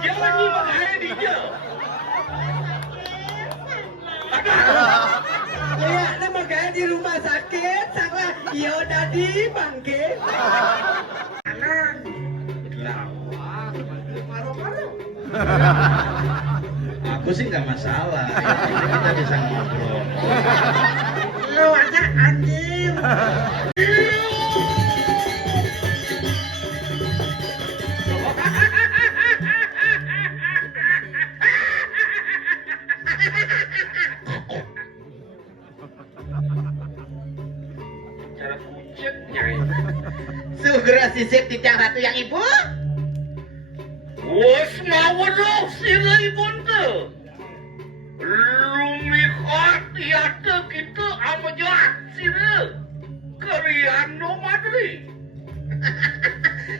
dia lagi makanya dia. Iya, nah makanya di rumah sakit sama iya tadi bangke. Anak. Paru-paru. Aku sih nggak masalah. Ini kita bisa ngobrol. Lu aja anjing. Cara pucetnya. Sugro sisip titiang ratu yang ibu. Wes mawon loh sila ibon tuh. Lumikot yate kita ama jahat sila. Keriano madri.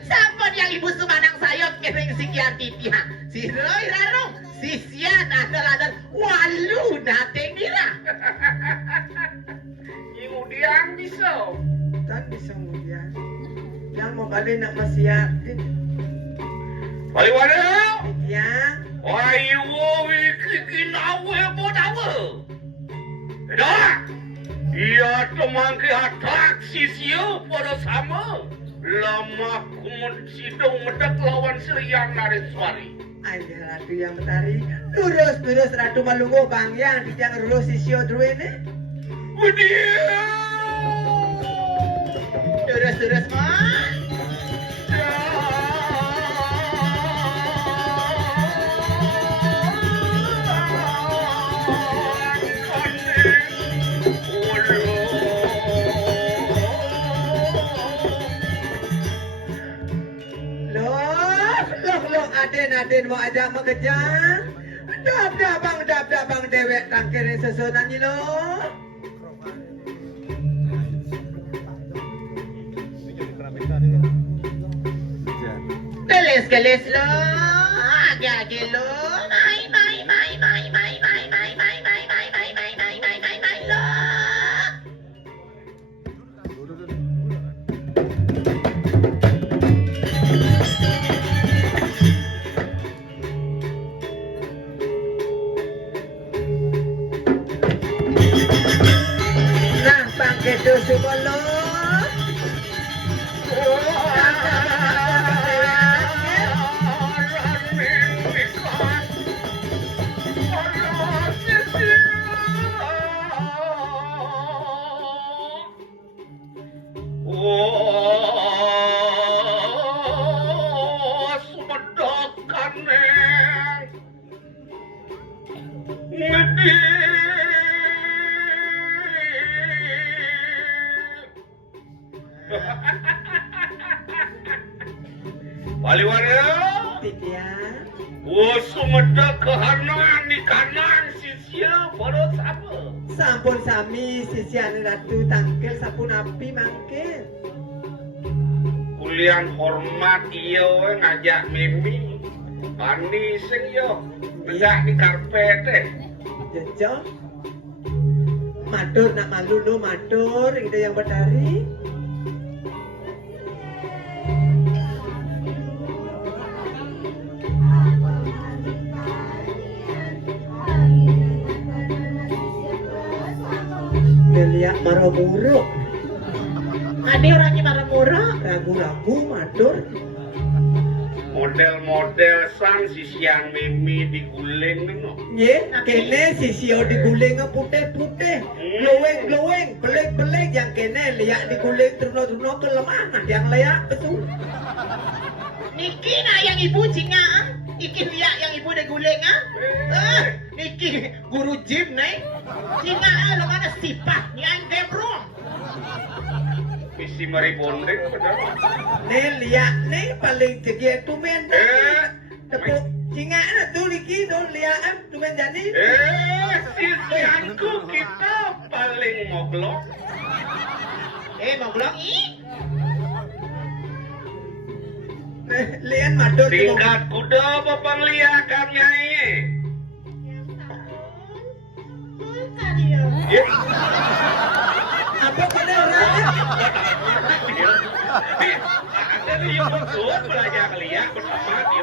Sampun yang ibu sumanang sayot kering sikian titiang. Si Roy Rarong, sisian adal-adal walu nateng nira. Kemudian bisa. Tan bisa kemudian. Yang mau balik nak masiatin. Baliwana. Ya. Ayo wikikin awe bodawe. Dah. Ia temangke hatak sisio pada sama. Lama kumun sidong medak lawan Sriang Nareswari. Ayo ratu yang betari. Terus ratu malungo bang yang titiang rus sisio druene. Widih. Terus mah. Loh, aden mau ajak mengejar. Dap bang dewek tangkirin sesunan ni loh. Gelis lo, agak lo, mai lo. Nah, bangke dosu lo. Baliwana. Titiang. Sumeda kehanan di kanan sisia pada sama. Sampun sami sisian ratu tangkil sampun api mangkil. Kulian hormat iya we ngajak Mimi. Pani sing yo. Bedak di karpet teh. Jejo. Matur nak malu lo matur ide yang betari. Delia maromuro. Ade orangnya maromuro. Ragu-ragu matur. Model-model sang sisian Mimi diguling no. Ye, kene sisio diguling putih-putih. Glowing, belik-belik yang kene liak diguling terno-terno kelemahan yang layak betul. Niki nak yang ibu cinga. Iki liak yang ibu diguling Niki guru gym nih. Cinga lo mana sipah ni ante bro. Misi maribonde benar. Nih liak nih paling jegi tumen. Tepuk cinga tu liki don liak tumen jadi. Sisianku kita paling moglok. Moglok Lian matur tingkat kuda Bapang Lia kami nyai. Apa kena orang? Ada nih yang betul belajar Lia bersama dia.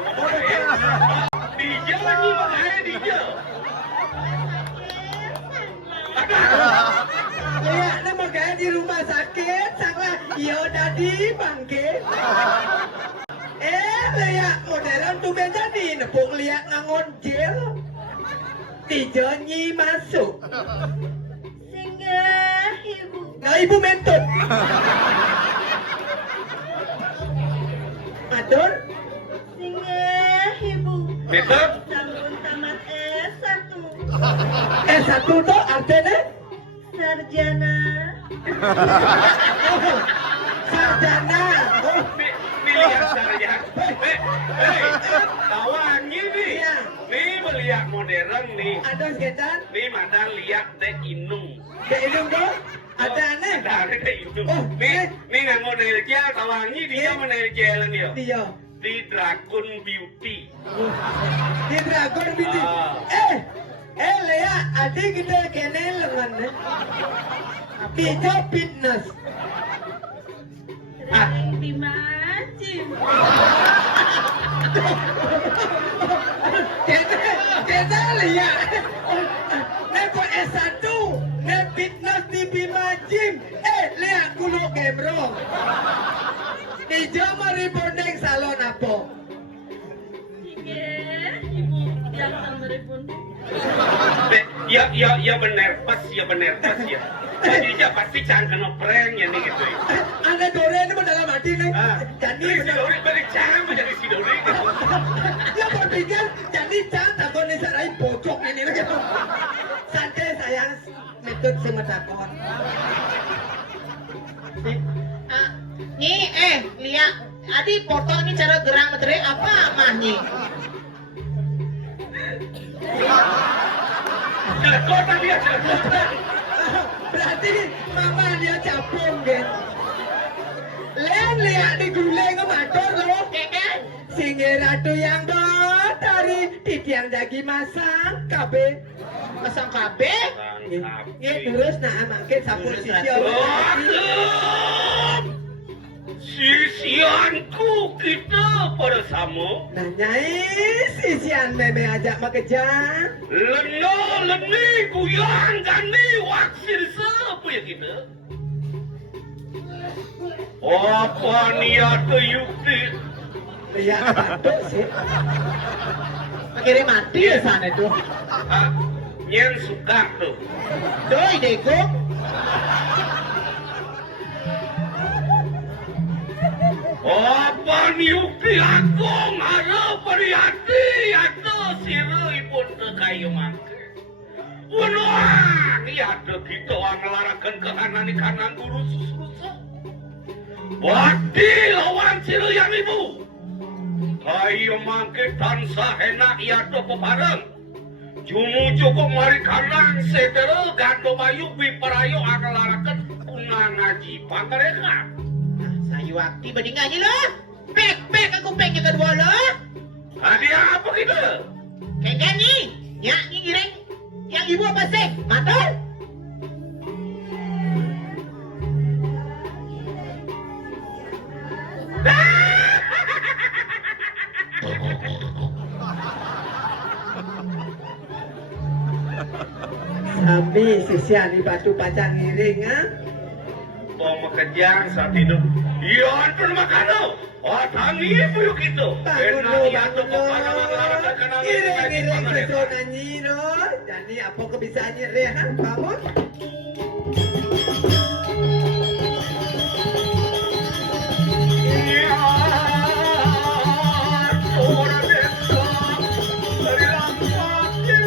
di rumah sakit, sangla yo dadi bangke. Lihat modern tuh jadi nepuk lihat ngangon jel. Tijonyi masuk. Singgah ibu. Nah ibu mentut. Atur. Singgah ibu. Betul? Sampun tamat S1. S1 tuh artinya Sarjana. sarjana. Oh, Lihat sarjana. Kawan ini. Iya. Nih melihat modern nih. ada sekitar. Nih mana lihat teh inung. Dek hidung tuh ada aneh. Ada teh inung. Oh, Nih nggak model gel kawannya dia model gel dia. Dia. Di Dragon Beauty. Di Dragon Beauty. Ah. Lea, adik kita kene lengan. Tiga fitness. Sering dimacim. Kena Lea. Neko S1, ne fitness di Bima Gym. Lea kulo gemrong. Di Jamari Bondeng salon apa? Singgah ibu. Yang samberipun. Ya bener pas ya. Jadinya pasti jangan kena prank ya nih gitu. Ada Dore ini dalam hati nih. Jadi Si Dori balik jangan menjadi si Dori gitu. dia berpikir jadi jangan takut nih sarai pojok ini gitu. Santai sayang, metode semetakon. Lihat, adi foto ini cara gerak materi apa mah nih? Jelekota dia jelekota. Berarti mama dia capung kan. Lihat diguleng ke motor loh. Keken, Singgir ratu yang dari titiang dagi masang kabe. pasang kabe. Ini terus nah makin sampul sisi Sisianku kita pada sama. Nanyai sisian meme ajak makejang. Leni kuyang gani waksil siapa ya kita? Apa niat yukti? Lihat batuk sih. Akhirnya mati ya sana tuh. Yang suka tuh. Doi deko. Apa yukti aku ngarep periati atau siru ibu kayu mangke. Wah, ini ada kita ngelarakan ke kanan guru susu. Wadi lawan siru yang ibu. Kayu mangke tansah enak ya to pepareng. Jumu cukup mari kanang setero gado bayu biparayo ngelarakan kunang ngaji pangareka. Sayu akti banding aja lo. Pek aku pek yang kedua lo. Hadiah apa gitu? Keken nih, nyak nih gireng. Yang ibu apa sih? Mantul? Sambil sisian di batu pacang ngiring ha. Mau makejang saat hidup. Iya antun makano. Oh tangi puyuk itu. Bangun Enak lo, ya tuh bangun lo. pepana mengarahkan kenangan Ngiring ngaji kesona nyiro. Jadi apa kebisaannya rehan bangun. Iya, suara desa dari lampaknya.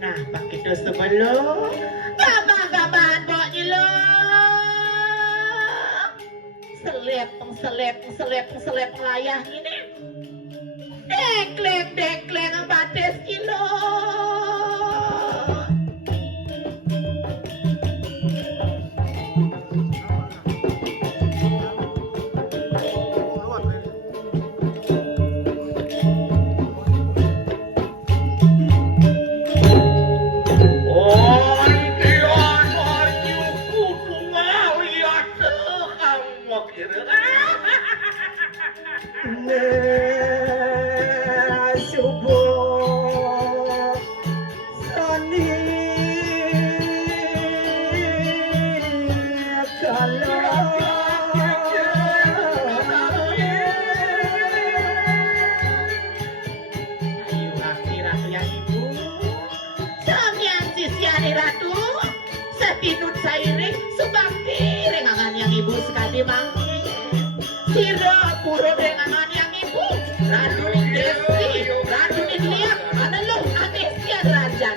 Nah, pakai dos sebelum. Gambar-gambaran pokoknya lo. Selep layah ini. Dekleng ang bates kilo. tinut sairing subakti rengangan yang ibu sekali mangke. Sira puro rengangan yang ibu. Radunin Desti, radunin liak, analog anesia derajat.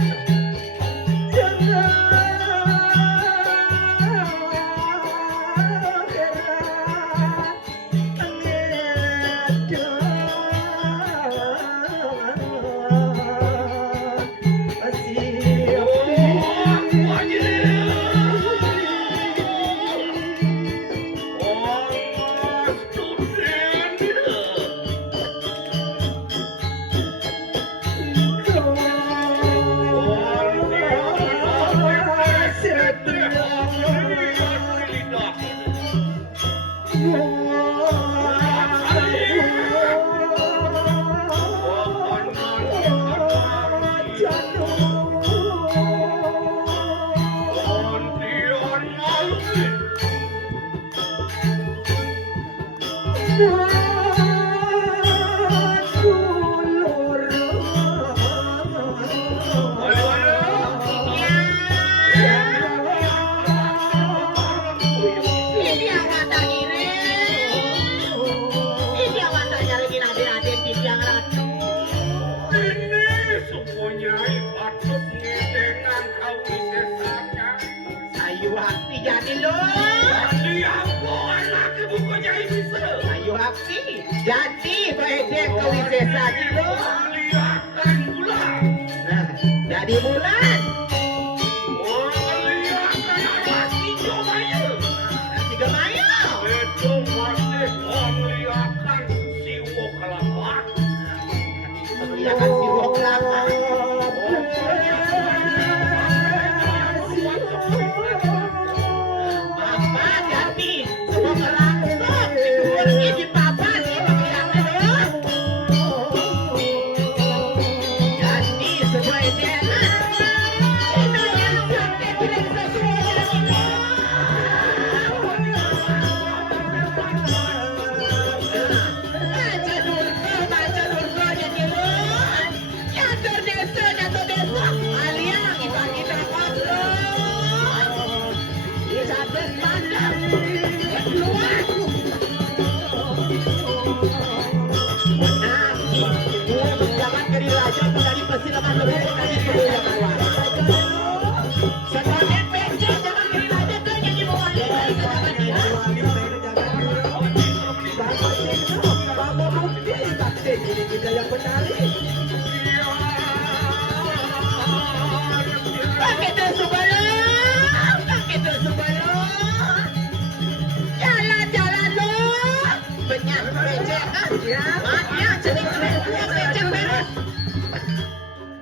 Jadi baik kau wisesa dulu. Kelihatan bulan. Nah, jadi bulan. Oh, kelihatan arwah tiga maya. Tiga Maya. Itu masih kelihatan siwo kelapa. Kelihatan siwo kelapa. Apa jadi semua melangsung di luar di papa sih kelihatan. Jadi semua itu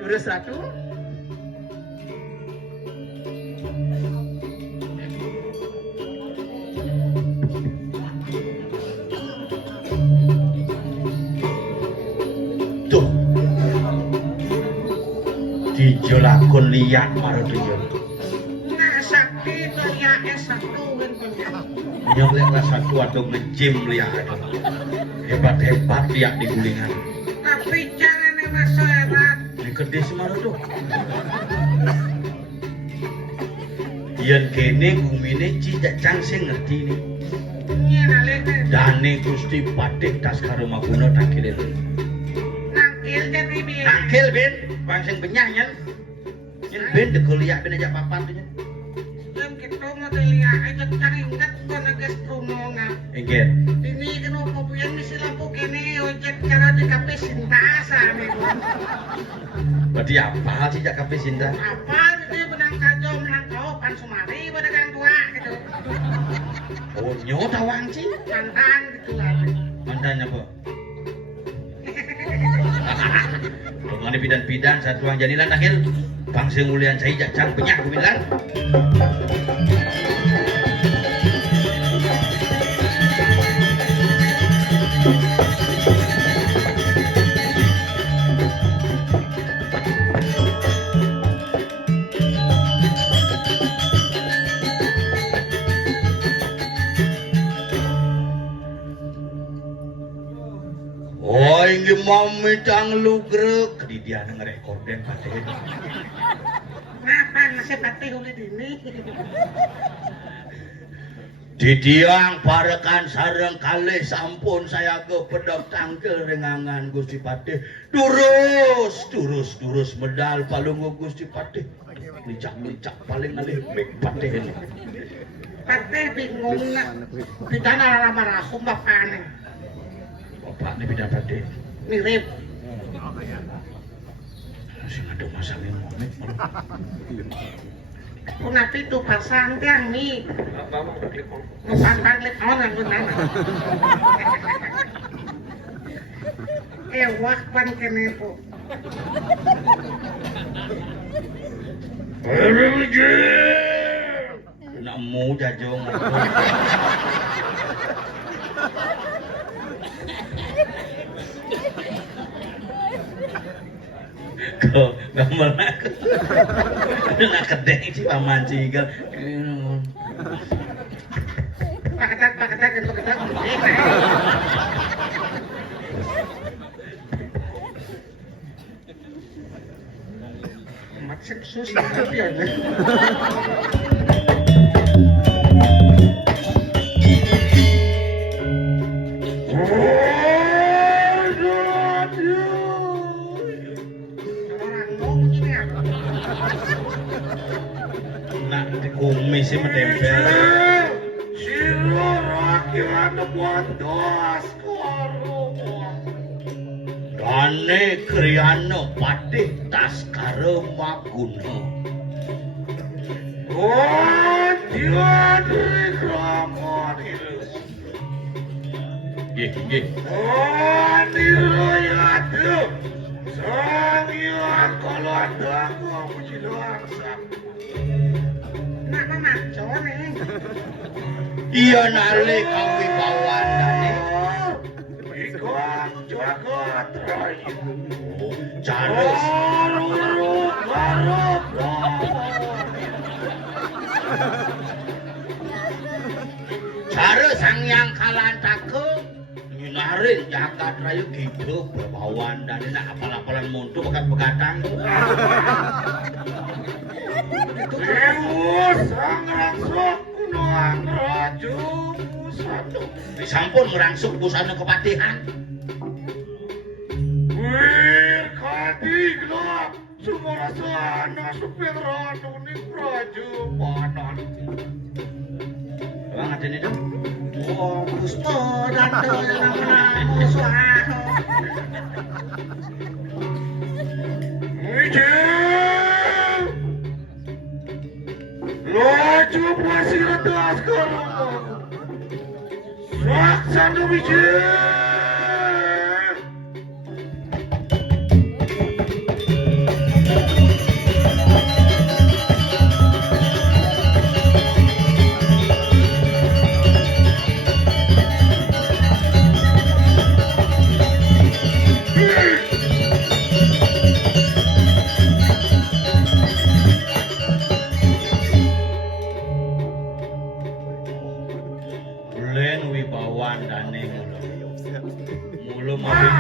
Urus satu. Tuh. Dijo lakon liat karo dijo. Nah, sakti to ya S1 kan. Nyolek lah satu atau ngejim liat. Hebat-hebat liat di gulingan. Tapi jangan masa hebat. Di kedai semaro tuh. Yen kene gumine cicak cangsing ngerti ini. Dane Gusti Patik tas karo maguna takile. Nangkil kan ini. Nakil ben, pangsing benyah nyen. Nyen ben degol liak ben aja papan tuh nyen. Yang kita mau lihat aja caringat kono gas rumonga. Engger. Ini kenapa pian misi lampu kene ojek cara di kafe sintasan itu. Berarti apa cicak kafe Sinta? Apa itu benang kajo menang kau pan sumari pada kan tua gitu. Oh nyo tawang sih. Mantan gitu lah. Mantannya apa? Rumahnya bidan-bidan satu ang jadilan nakil. Pangsing ulian saya jacang penyak kubilan. ge mami tang lugrek di dia ngerekorden Pade. Ngapa nasi pati ulit ini? Didiang parekan sareng kalih sampun saya kepedhok tangkel rengangan Gusti Pade. Durus medal palungguh Gusti Pade. Licak paling alih mik Pade ini. Pati bingung nak. Bidana lamar aku bapaknya. Bapak ini bidan Pade. Mirip. Masih ngadu masalah ini. Kenapa itu pasang tiang nih? Pasang lip on ang gunan. Wak pan kenepo. Namo jajong. Kau gambar aku. Nak kedeng si paman cigal. Paketak itu kita. Macam susah tapi ya. Nak di kumis sih menempel. Siro rakyat buantos karo. Dane kriyana Pade taskara maguna. Oh, dia dari kramon itu. Nggih. Oh, dia tuh. Sang yang kalau ada kamu jiluan sak. Nak maco nih. Iya nale kawibawan dane. Ikon jagat raya. Cares. Cares sangyang kalantake nyinarin jagat raya gitu bebawan dane nak apal-apalan muntu bekat-bekatang. Dewa sang rangsuk kunoang raju satu. Disampun ngerangsuk busana kepatihan. Wir kadi gelap semua rasana supir ranu ning raju panon. Bang ada nih dong. Oh, gusto dante nama suaho. Wijel! Laju pasti redas kalau Saksana Wijel! Bulen wibawan dane mulu mabit.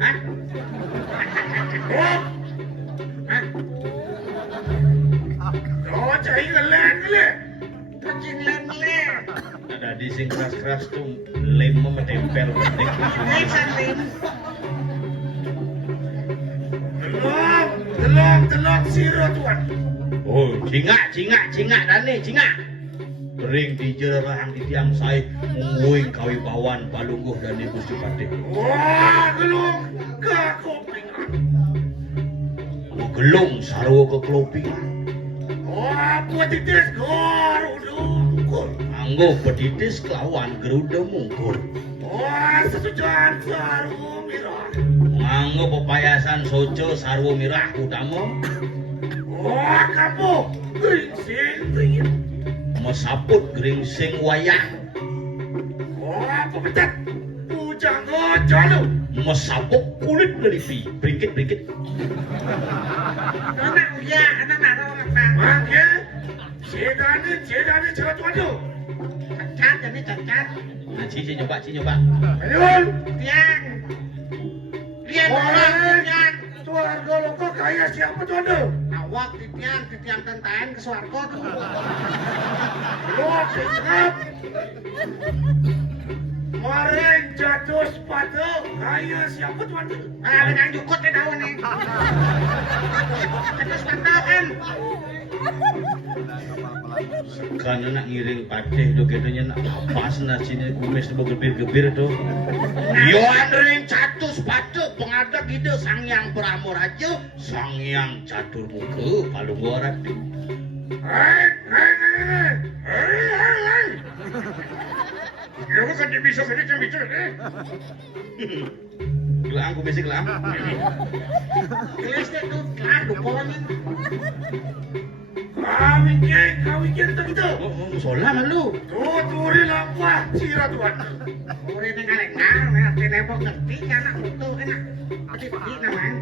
Hah? Oh, cai ngeleng ngeleng. Kucing lem-lem. Ada di sing keras-keras tuh lem menempel penting. Ini santim. Delok siro tuan. Oh, cingak dane cingak. Bering di jerang di tiang saya mungguing kawibawan palungguh dan Gusti Pade. Wah, gelung ke kopingan. Gelung sarwa ke kelopingan. Wah, petitis gor udah. Anggo petitis kelawan geruda mungkur. Wah, sesujuan sarung mirah. Anggo pepayasan sojo sarwa mirah utama. Wah, kamu geringsing. Mesaput geringsing wayang. Wah, pepecat. Pujang ngojol. Mesaput kulit belipi. Bringkit. Anak ya, anak naruh apa? Mangke. Jedane cerat tuan tu. Cacat, jadi cacat. Nah, ci nyoba. Ayun! Tiang. Tiang orang tiang. Tuh harga loko kaya siapa tuh ada? Awak titiang tentaen ke swarga tuh. Loh, cekap! Kemarin jatuh sepatu kaya siapa tuh ada? Ah, dengan jukut ya tahu nih. Terus mantap kan. Kan nak ngiring patih do ketonya nak pas nasine kumis do gebir-gebir tuh. Yo andring catur sepatu pengadak ide sang yang beramor aja, sang yang catur muka palungguh rati. Ya kan bisa bicara Gelang kumis gelang. Kelas itu kan dukonya. Kawin kita gitu. Oh, solah malu. Tuh turi lampah sira tuan. Uri ini ngalenggang, ngerti nebok ngerti anak itu enak. Peti namanya.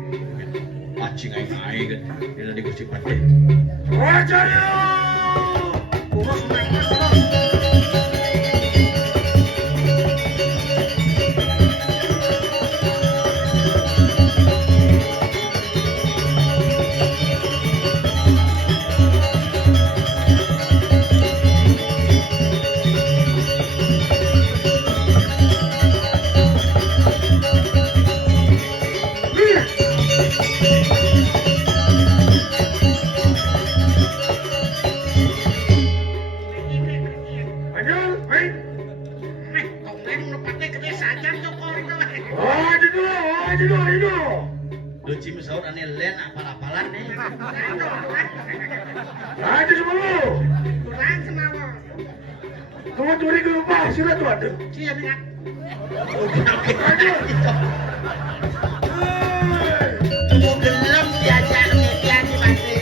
Acing aing kan. Ila di Gusti Patih. Wajar yo. Urus mereka terus. Doci misaur ane len apal-apalan nih. Aja semua lu. Kurang semawar. Tuh turi ke rumah sira tuh ada. Cia dengan tunggu gelap diajar media di mati.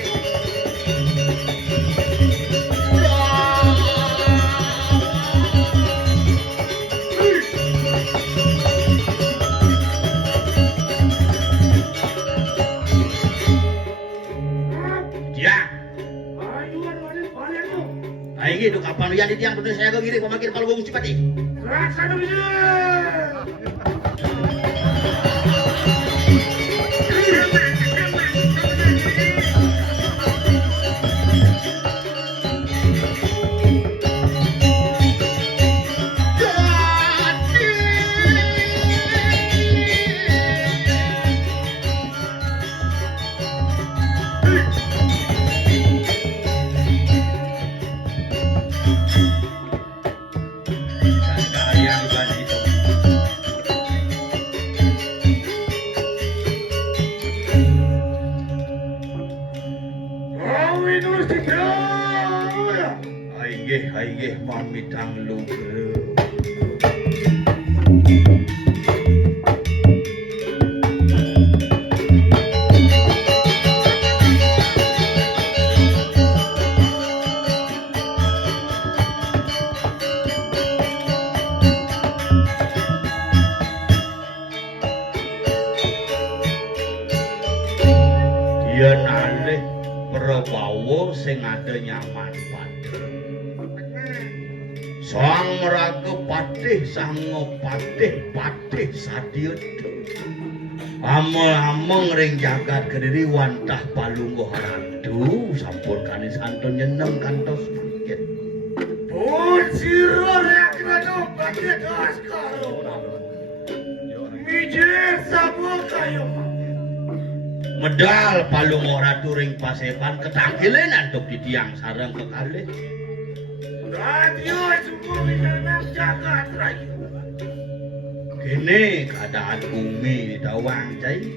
Ya, Ayuan balik tuh. aing ge do kapan ya di tiang bener saya ge gini pamakir palungguh Gusti Patih. Raksana bisa. Ayang bani itu. Kawin terus tiga. Aing ge pamitang lugreu. Yen alih prabawa sing ade nyaman patih. Sang raga patih sang patih sadiyata. Amel-ameng ring jagat kediri wantah palungguh ratu sampun kani santun nyeneng kantos mangkin. Pun sira rekna no pakai gas karo. Mijir sama kayo. Medal palungguh ratu ring pasepan ketangkilen antuk di tiang sareng kekalih. Radio semua minang jagat rayu. Kini keadaan bumi dawang cai.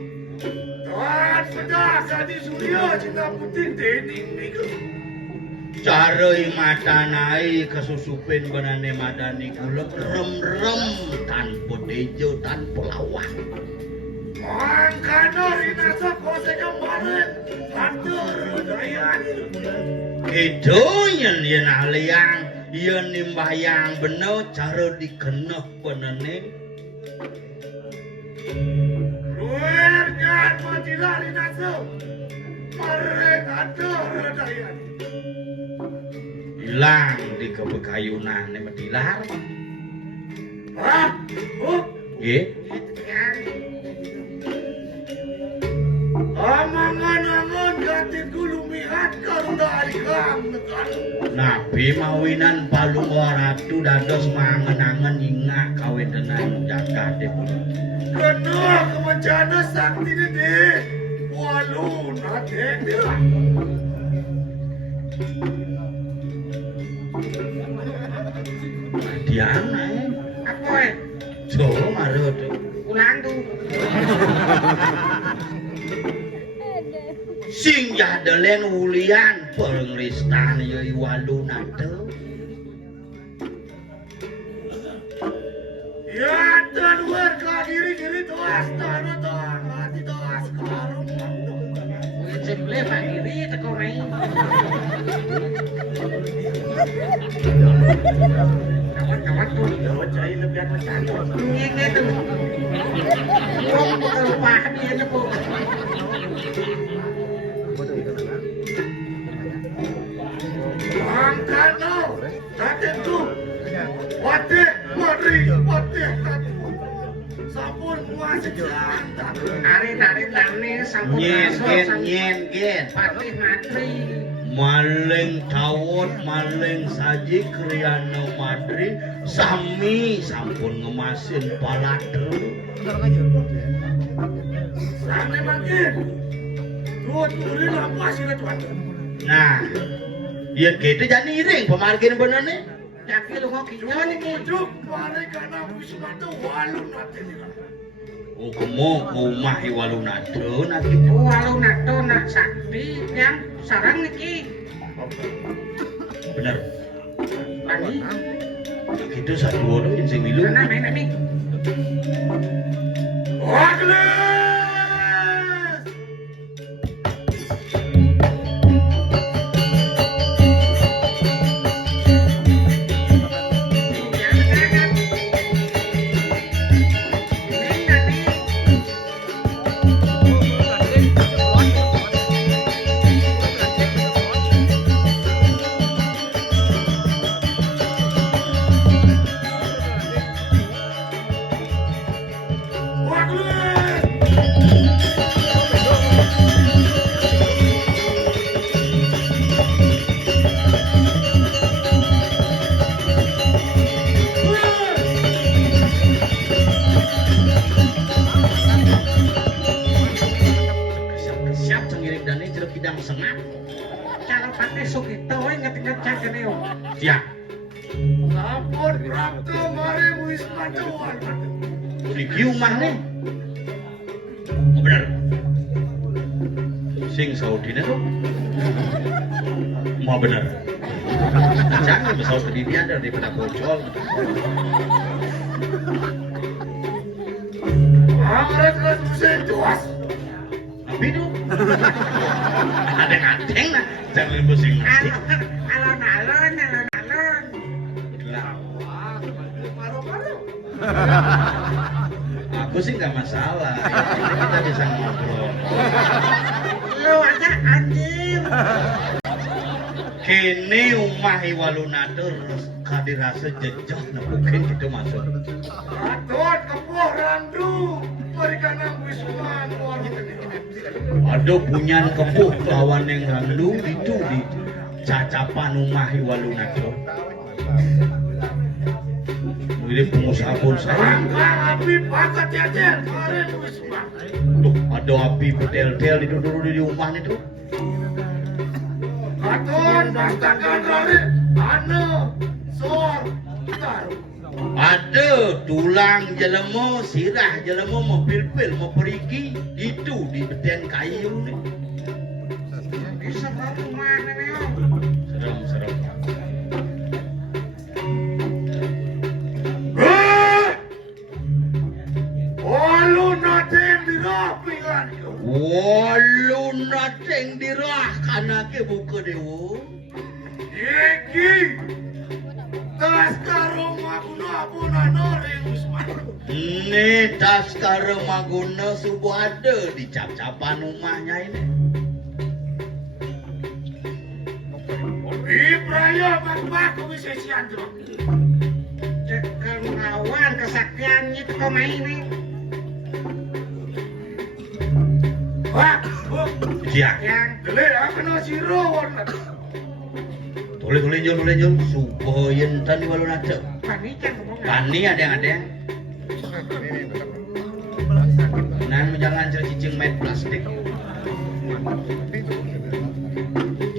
Tuan pedas di surya cina putih tening niku. Carei mata nai kesusupin benane madani kula rem-rem tanpa dejo tanpa lawan. Mangkano rinasa kose kemarin hatur daya. Itu yen aliang yen nimbayang bener cara dikeneh benane. Luernya matilah rinasa. Mareng hatur daya. Hilang di kebekayunan medilar. Hah? Oh, Nggih. amangan-angan gatiku lumihat karuna alikang nekan. Nabi mawinan palung ratu dados mangen-angen ingak kawedenan jakade. Kena kemencana sakti dede. Walu naten dia. Diana Apa eh? Jawa marut. Ulang tuh. Sing jadelen ulian penglistan ya Walunata. Ya dan warga diri toas tanah mati toas karung. Sebelah Pak Giri teko mai. Kawan-kawan tuh. Jawab cai lebih mencari. Ngene tuh. Kok kelupaan dia nepo. Angkano, tatentu. Wate, mari, wate. Sampun muasik santak. Ari-ari tane sampun masuk. Nyen. Patih matri. Maling tawon, maling saji kriyana madri sami sampun ngemasin paladru. Sampai makin. Dua turi lampas kita tuan. Nah, ya gitu jadi iring pemargin bener nih. Tapi lu kok gitu Jangan nih. mujuk, mari karena wisma tu walu nanti. Oh, kamu rumah Walunata nak gitu. Walau nato nak sakti yang sarang niki. Bener. Pani. Nak gitu satu orang yang semilu. Mana main nih? Wagles! Siap cengiring dan ini jeruk kidang sengat. Kalau pakai sukito, ngetik-ngetik kene yo. Siap. Lapor Prapto mari wisma tu walu. Riki rumah nih. Oh, bener. Sing Saudina tuh. Mau bener. Jangan besar kedirian daripada bocol. Amret kan musim tuas. Tapi tuh. Ada nganteng nah. Jangan pusing nasi. Alon-alon. Paru-paru. Aku sih nggak masalah. Yang penting kita bisa ngobrol. Lu aja anjing. Kini umah Walunata kadirasa jejak nepukin gitu masuk. Atot kepuh randu. Berikan wisma walu. Ada punyan kepuh lawan yang randu itu di cacapan umah Walunata. Ini pengusaha-pengusaha. Angkang api pakat jajar. Mari wisma. Tuh, ada api betel-tel itu dulu di rumah itu. Aton pastakan dari anu sor taruh. Ada tulang jelemo, sirah jelemo mau pil-pil mau perigi itu di beten kayu nih. Bisa bawa mana nih? Serem. Walu naten dirapikan. Walunata yang dirahkan ke buka dewa. Yeki. Tas karung maguna punano ring wisma. Ini tas Maguna subuh ada di cap-capan rumahnya ini. Ibraya bak-bak bisa sian tu. Cekal ngelawan ke kesaktiannya itu kau main nih. Wah, Iya. Yang dele apa no siro warna. Tole jol supaya entan di walun ada. panikan ngomong. Tani ada. Nah, jangan cicing main plastik.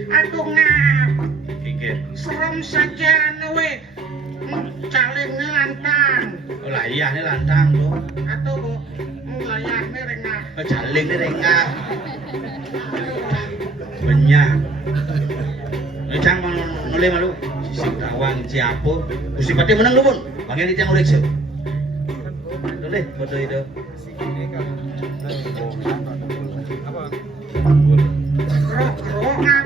Aduh ngap, Pikir. serem saja we. Calingnya lantang. Oh lah iya ini lantang tuh. Atau bu, layarnya rengah. Oh, jaling ini rengah. Banyak. Ini cang mau noleh malu. Sisi tawang ciapo. Gusti Pati menang lu pun. Panggil itu yang ulik sih. Noleh foto itu. Rok ngap.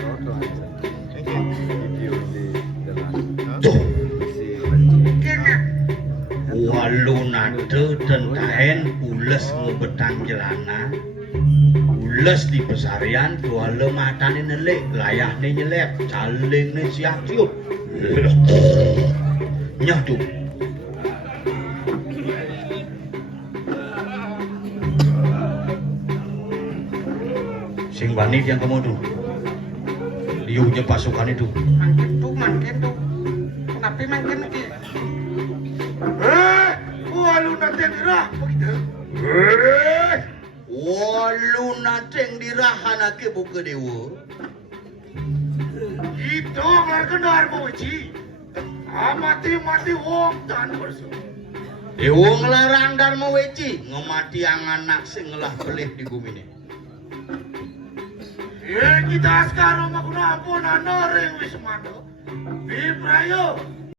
Tuh. Kena. Walu nade tentahen ules ngebetang jelana. Ules di pesarian dua matane nelek layahne nyelep calingne siap ciut. Nyah tuh. Sing bani yang kamu tuh. Liuhnya pasukan itu. Makin tuh. Tapi makin ki. Walu nanti dirah begitu. Walu nateng dirahanake buka dewa. Itu ngargendar maweci. Mati wong tan bersu. Dewa ngelarang Dharma Weci ngemati ang anak sing ngelah belih di gumine. Kita sekarang makuna ampun ring wis mando. Biprayo